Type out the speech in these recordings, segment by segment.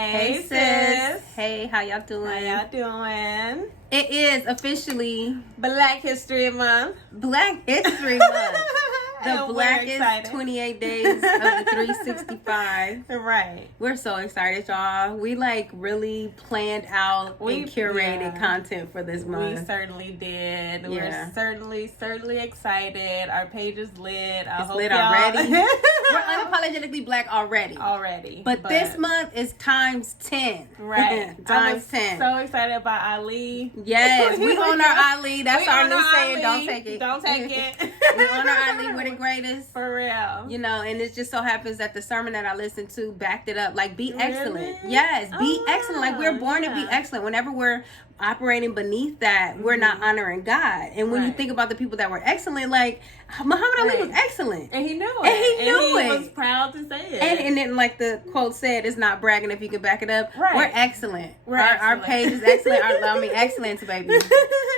Hey sis. Hey, how y'all doing? How y'all doing? It is officially Black History Month. Black History Month. The And we're blackest excited. 28 days of the 365. Right. We're so excited, y'all. We really planned out and curated content for this month. We certainly did. Yeah. We're certainly excited. Our page is lit. It's lit already. We're unapologetically black already. But this month is times 10. Right. Times 10. So excited about Ali. Yes, we own our Ali. That's our new saying. Ali. Don't take it. Don't take it. We own our Ali. We're the greatest. For real. You know, and it just so happens that the sermon that I listened to backed it up. Like, be excellent. Really? Yes, be Oh, excellent. Like, we're born to be excellent. Whenever we're operating beneath that, we're not honoring God. And when you think about the people that were excellent, like, Muhammad Ali was excellent. And he knew it. And he knew it. He was proud to say it. And then, like the quote said, it's not bragging if you can back it up. Right. We're excellent. We're our page is excellent. Excellence, baby.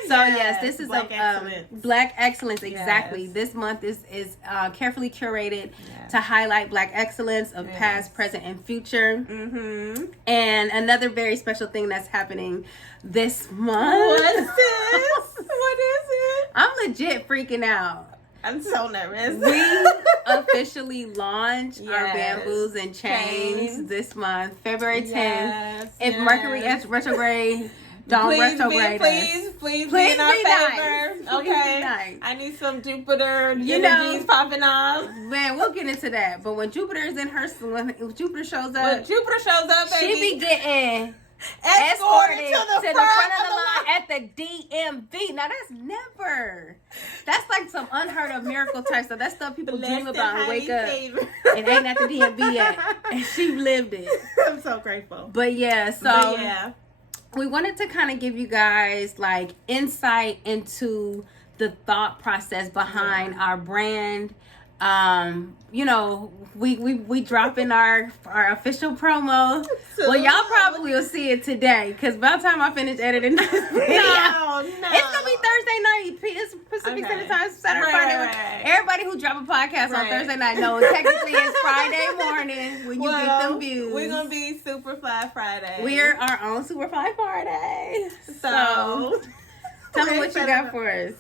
So, yes, this is Black excellence. Black excellence, exactly. Yes. This month is carefully curated to highlight Black excellence of past, present, and future. Mm-hmm. And another very special thing that's happening this month. What's this? What is it? I'm legit freaking out. I'm so nervous. We officially launched our Yes. Bamboos and Chains this month, February 10th. Yes, If Mercury is retrograde, don't retrograde us. Please be in our be favor. nice. Okay. Please be nice. I need some Jupiter You know- energies popping off. Man, we'll get into that. But when Jupiter is in her, when Jupiter shows When up, Jupiter shows up, baby, she be getting escorted to the front front of the line at the DMV. Now that's like some unheard of miracle type stuff. That's stuff people dream about and wake up and ain't at the DMV yet. And she lived it. I'm so grateful. But yeah, so But yeah. we wanted to kind of give you guys like insight into the thought process behind our brand. You know, we dropping our official promo. Well, y'all probably will see it today because by the time I finish editing this video, No. it's gonna be Thursday night. It's Pacific Standard Time, Saturday, Friday. Right. Everybody who drop a podcast on Thursday night knows technically it's Friday morning when you get them views. We're gonna be Superfly Friday. We're our own Superfly Friday. So tell me what you got for us.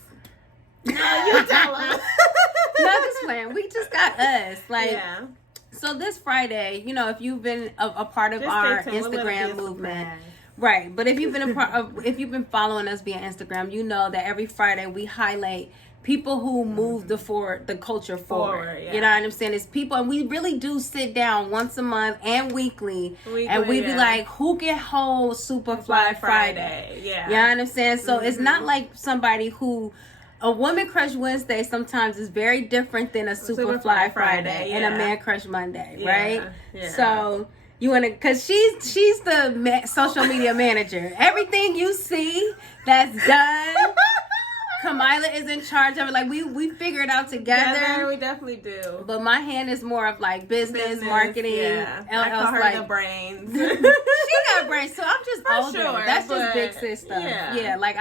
No, you tell us. No, just playing. We just got us. Like, Yeah. so this Friday, you know, if you've been a part of Just our stay tuned. We'll let it Instagram be a movement, surprise. right? But if you've been a part of, if you've been following us via Instagram, you know that every Friday we highlight people who move the culture forward. Yeah. You know what I'm saying? It's people, and we really do sit down once a month and weekly and we be like, who can hold Superfly Friday? Yeah. You know what I'm saying? So it's not like somebody who. A woman crush Wednesday sometimes is very different than a Superfly Friday and a man crush Monday, right? Yeah. So you want to, cause she's the social media manager. Everything you see that's done, Kamila is in charge of it. Like we figure it out together. We definitely do. But my hand is more of like business marketing. Yeah. I call her the brains. She got brains, so I'm just older. Sure, That's just but big sis stuff. yeah. Like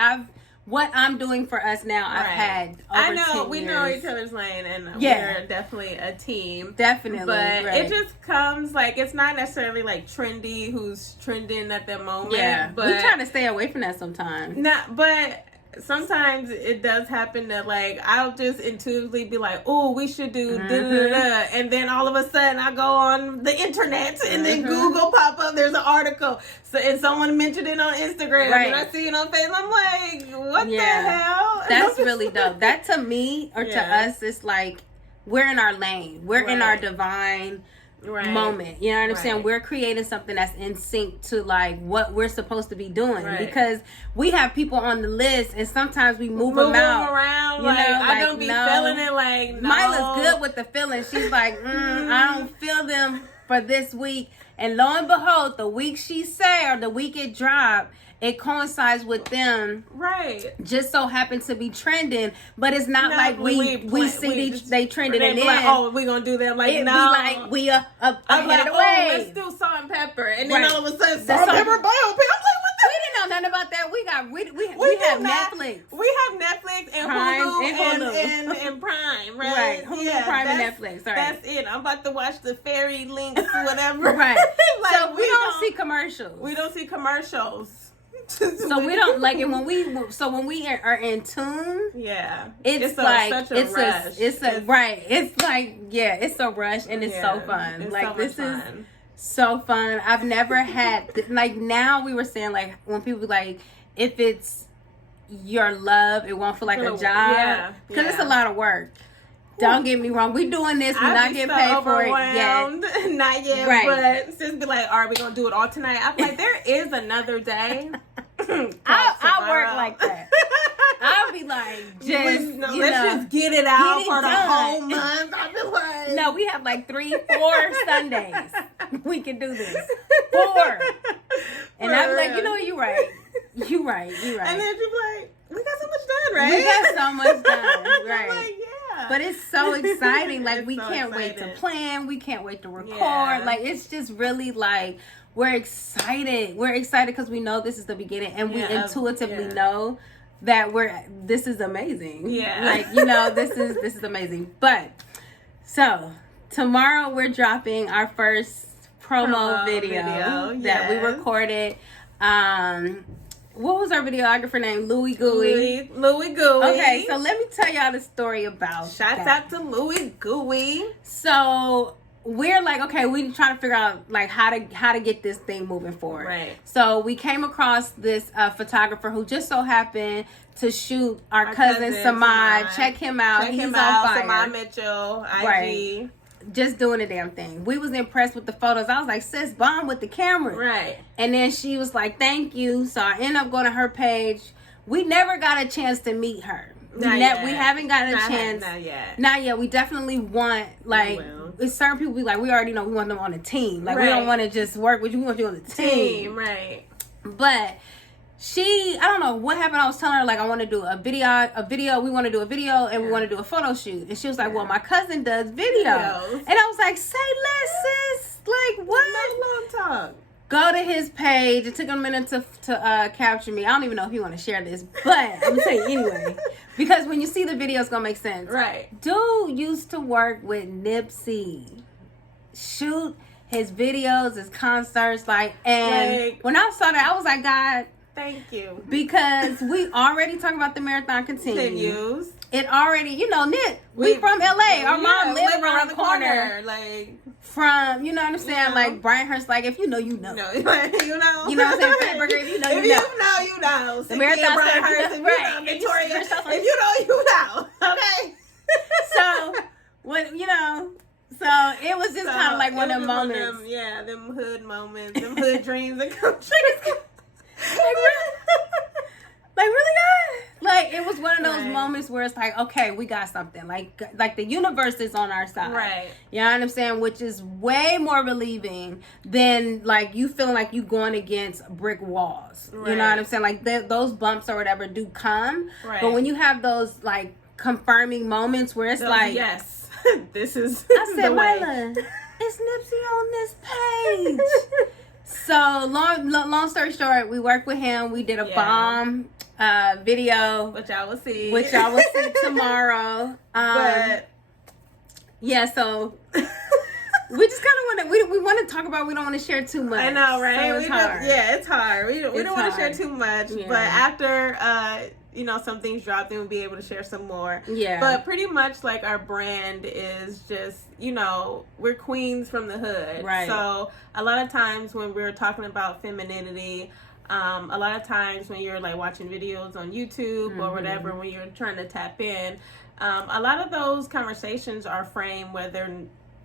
what I'm doing for us now, I've had over I know 10 we years. know each other's lane, and we're definitely a team. Definitely, but right. it just comes like it's not necessarily like trendy who's trending at the moment. Yeah, but we trying to stay away from that sometimes. but sometimes it does happen that like I'll just intuitively be like, oh, we should do da da da, and then all of a sudden I go on the internet and then Google pop up. There's an article, and someone mentioned it on Instagram, and I see it on Facebook. I'm like, what the hell? That's really dope. That to me or to us, it's like we're in our lane. We're in our divine moment. You know what I'm saying? We're creating something that's in sync to like what we're supposed to be doing because we have people on the list and sometimes we move them out around. You know, I don't be feeling it like no. Mila's good with the feelings. She's like, I don't feel them for this week. And lo and behold, the week she say or the week it dropped, it coincides with them. Right. Just so happens to be trending, but it's not like we see they trending it in. Like, oh, we gonna do that? Like, it no. Be like we ahead of the oh, wave. let's do salt and pepper, and then all of a sudden salt and pepper biopic. I'm like, what the? We didn't know nothing about that. We have Netflix. We have Netflix and Hulu and Prime, right? Right. Hulu, Prime, and Netflix. Right. That's it. I'm about to watch the fairy links, whatever. Right. Like, so we don't see commercials commercials. We don't see commercials. So we don't like it when we are in tune. Yeah, it's like such a rush. It's a rush, and it's so fun. It's like so this much is fun. so fun. I've never had like now we were saying like when people like if it's your love, it won't feel like a job because it's a lot of work. Don't get me wrong. We doing this. We're not getting paid for it yet. Not yet. Right. But just be like, all right, we're going to do it all tonight. I'm like, there is another day. I'll work like that. I'll be like, let's just get it out for the whole month. I'll be like. No, we have like 3-4 Sundays. We can do this. 4. And I'll be like, you're right. You right. And then you be like, we got so much done, right? We got so much done. Right. Like, but it's so exciting. Like, we so can't excited. wait to plan. We can't wait to record. Yeah. Like, it's just really like, we're excited. We're excited because we know this is the beginning. And we intuitively know that this is amazing. Yeah. Like, this is amazing. But, so, tomorrow we're dropping our first promo video that we recorded. What was our videographer name? Louis Gooey. Louis Gooey. Okay, so let me tell y'all the story about Shouts out to Louis Gooey. So we're like, okay, we trying to figure out like how to get this thing moving forward. Right. So we came across this photographer who just so happened to shoot our cousin Samad. Check him out. He's on fire. Samad Mitchell, IG. Right. Just doing a damn thing. We was impressed with the photos. I was like, sis, bomb with the camera. Right. And then she was like, thank you. So I ended up going to her page. We never got a chance to meet her. We haven't gotten a chance. Not yet. We definitely want, like, it's certain people be like, we already know we want them on a team. Like, we don't want to just work with you. We want you on the team. Right. But I don't know what happened. I was telling her, like, I want to do a video. We want to do a video and we want to do a photo shoot. And she was like, well, my cousin does videos. And I was like, say less, sis. Like, what? Long talk. Go to his page. It took him a minute to capture me. I don't even know if he want to share this, but I'm going to tell you anyway. Because when you see the video, it's going to make sense. Right. Dude used to work with Nipsey. Shoot his videos, his concerts. When I saw that, I was like, God, thank you. Because we already talking about the marathon continues. It already, Nip. We from LA. Our mom live around the corner. Like from, you know what I'm saying? Like Brian Hurst, like if you know, you know. You know. You know what I'm saying? Fatburger, if you know, you know. If you know. The marathon Brian Hurst, if you know. Victoria, if you know, you know. Okay. So it was just kind of like one of them moments. Them hood moments, them hood dreams that come true. Like really good. Like it was one of those moments where it's like, okay, we got something. Like the universe is on our side. Right. You know what I'm saying? Which is way more relieving than like you feeling like you going against brick walls. Right. You know what I'm saying? Like those bumps or whatever do come. Right. But when you have those like confirming moments where it's like, yes, this is. I said, Mila, is Nipsey on this page? So long story short, we worked with him. We did a bomb video, which y'all will see tomorrow. But so we just kind of want to. We want to talk about. We don't want to share too much. I know, right? So it's hard. It's hard. We don't want to share too much. Yeah. But after some things drop, then we'll be able to share some more. Yeah. But pretty much like our brand is just, we're queens from the hood. Right. So a lot of times when we're talking about femininity, a lot of times when you're like watching videos on YouTube or whatever, when you're trying to tap in, a lot of those conversations are framed whether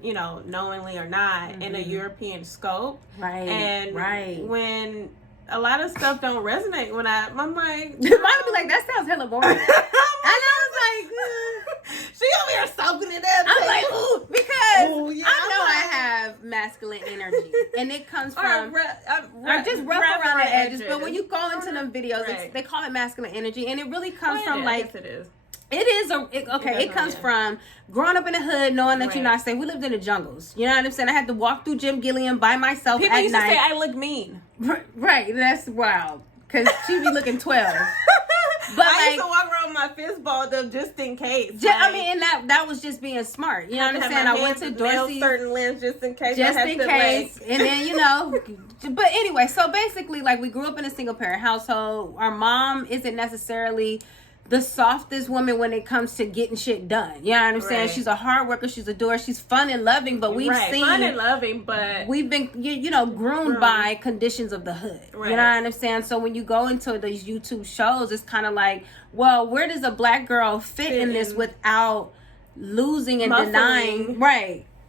knowingly or not in a European scope. Right. And when a lot of stuff don't resonate when I'm like, you might be like, that sounds hella boring. And I was like, she over here soaking it up. I'm like, ooh, because I know I have masculine energy, and it comes from or just rough around the edges. But when you go into them videos, they call it masculine energy, and it really comes from like. Yes, it is. It comes from growing up in the hood, knowing that you're not safe. We lived in the jungles. You know what I'm saying? I had to walk through Jim Gilliam by myself People at used night. to say I look mean. Right, that's wild. Because she be looking 12. But I like, used to walk around with my fist balled up just in case. I mean, and that was just being smart. You know what I'm saying? I went to Dorsey, certain limbs just in case. Just in case, and then you know. But anyway, so basically, like we grew up in a single parent household. Our mom isn't necessarily the softest woman when it comes to getting shit done. You know what I'm saying? She's a hard worker. She's a doer. She's fun and loving. But we've seen fun and loving, but we've been groomed by conditions of the hood. Right. You know what I'm saying? So when you go into these YouTube shows, it's kind of like, well, where does a black girl fit in this without losing and denying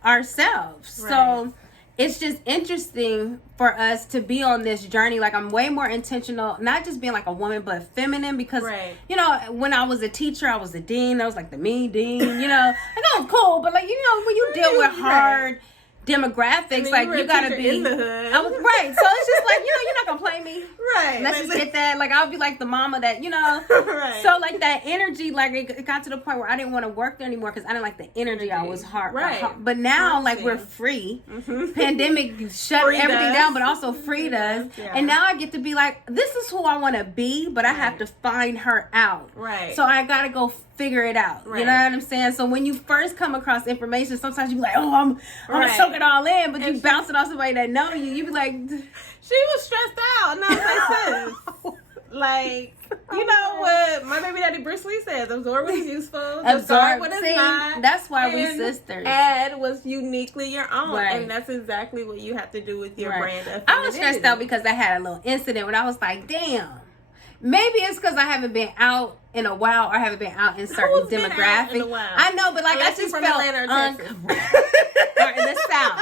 ourselves? Right. So it's just interesting for us to be on this journey. Like, I'm way more intentional, not just being like a woman, but feminine, because, you know, when I was a teacher, I was a dean. I was like the mean dean, you know. And that was cool, but like, you know, when you deal with hard demographics, like, you gotta be in the hood. So it's just like, you know, you're not gonna play me, let's just get that. Like, I'll be like the mama that, you know, so like that energy, like it got to the point where I didn't want to work there anymore because I didn't like the energy. I was hard, but now like we're free. Pandemic shut everything down, but also freed us, and now I get to be like, this is who I want to be, but I have to find her out, so I gotta go figure it out. You know what I'm saying? So when you first come across information, sometimes you be like, oh, I'm gonna soak it all in, but you bounce it off somebody that know you be like, she was stressed out. And I was like, sis, like, you know what my baby daddy Bruce Lee says, absorb what is useful, absorb what is not. That's why we sisters. Add what's uniquely your own, and that's exactly what you have to do with your brand of femininity. I was stressed out because I had a little incident when I was like, damn, maybe it's because I haven't been out in a while, or haven't been out in certain demographics. I know, but like, I just felt uncomfortable. Or in the South.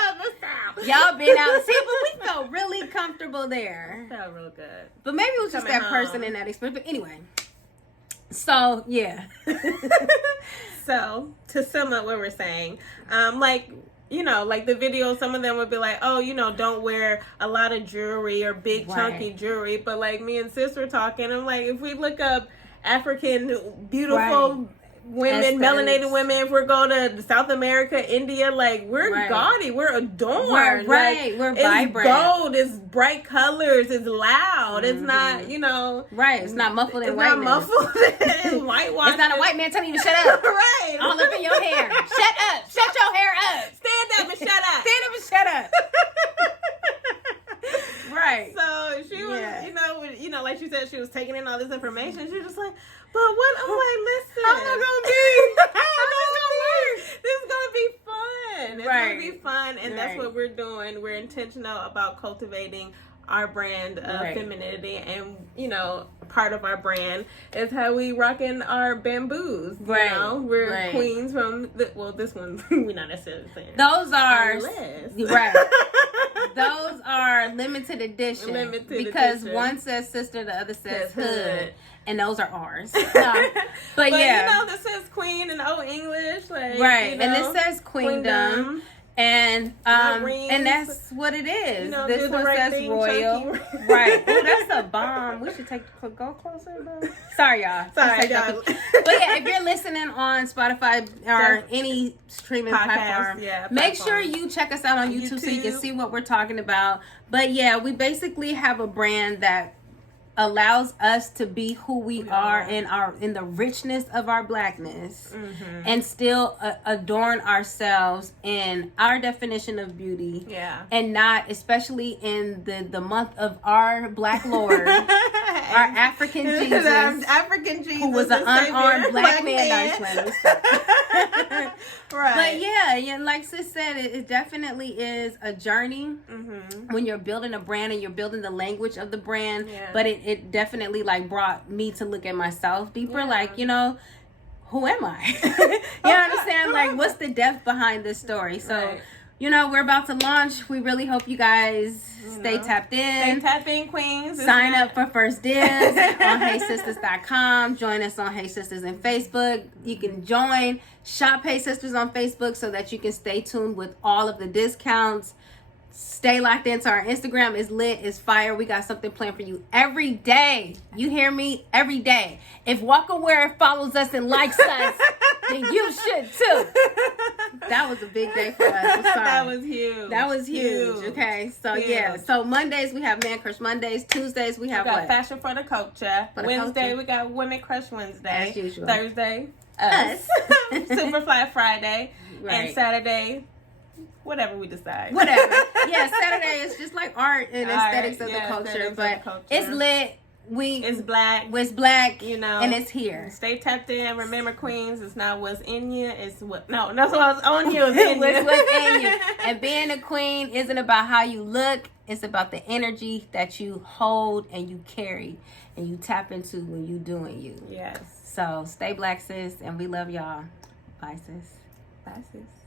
Y'all been out. See, but we felt really comfortable there. It felt real good. But maybe it was just that person in that experience. But anyway. So, yeah. So, to sum up what we're saying, like, you know, like the video, some of them would be like, oh, you know, don't wear a lot of jewelry or big chunky jewelry. But like me and sis were talking, I'm like, if we look up African beautiful women, melanated women, if we're going to South America, India, like, we're gaudy, we're adorned, we're vibrant, it's gold, it's bright colors, it's loud, it's not, you know, it's not muffled in whiteness. It's not muffled in whitewash. It's not a white man telling you to shut up. All up in your hair. Shut up. Shut your hair up. Stand up and shut up. Stand up and shut up. So she was, you know, like she said, she was taking in all this information. She was just like, but what? I'm like, listen, how am I gonna be? This is gonna be fun. It's gonna be fun, and that's what we're doing. We're intentional about cultivating our brand of femininity, and you know, part of our brand is how we rocking our bamboos. You know, we're queens from this one we're not necessarily saying. Those are those are limited edition. Because one says sister, the other says hood. And those are ours. But yeah, you know, this says queen in Old English, like, and this says queendom. And and that's what it is. You know, this one says royal. Ooh, that's a bomb. We should go closer though. Sorry, y'all. Sorry, y'all. But yeah, if you're listening on Spotify or any streaming platform, make sure you check us out on YouTube so you can see what we're talking about. But yeah, we basically have a brand that allows us to be who we are in the richness of our blackness, and still adorn ourselves in our definition of beauty, and not, especially in the month of our Black Lord, our African Jesus, who was an unarmed black man. But yeah, like sis said, it definitely is a journey when you're building a brand and you're building the language of the brand. But it definitely like brought me to look at myself deeper. Like, you know, who am I? You understand? Like, what's the depth behind this story? So, you know, we're about to launch. We really hope you guys stay tapped in. Stay tapped in, queens. Sign up for first dibs on HeySisters.com. Join us on Hey Sisters on Facebook. You can join Shop Hey Sisters on Facebook so that you can stay tuned with all of the discounts. Stay locked into our Instagram. Is lit, is fire. We got something planned for you every day. You hear me? Every day. If Walker Ware follows us and likes us, then you should too. That was a big day for us. I'm sorry. That was huge. That was huge. Okay, so yeah. So Mondays we have Man Crush Mondays. Tuesdays we have what? Fashion for the culture. Wednesday we got Women Crush Wednesday. As usual. Thursday us. Superfly Friday. Right. And Saturday, whatever we decide. Whatever. Yeah, Saturday is just like art and aesthetics of the culture, aesthetics but of the culture. it's lit. It's black. It's black, you know, and it's here. Stay tapped in. Remember, Queens, it's not what's in you. It's what. No, that's what's on you. It's in you. It's what's in you. And being a queen isn't about how you look. It's about the energy that you hold and you carry and you tap into when you doing you. Yes. So stay black, sis, and we love y'all. Bye, sis. Bye, sis.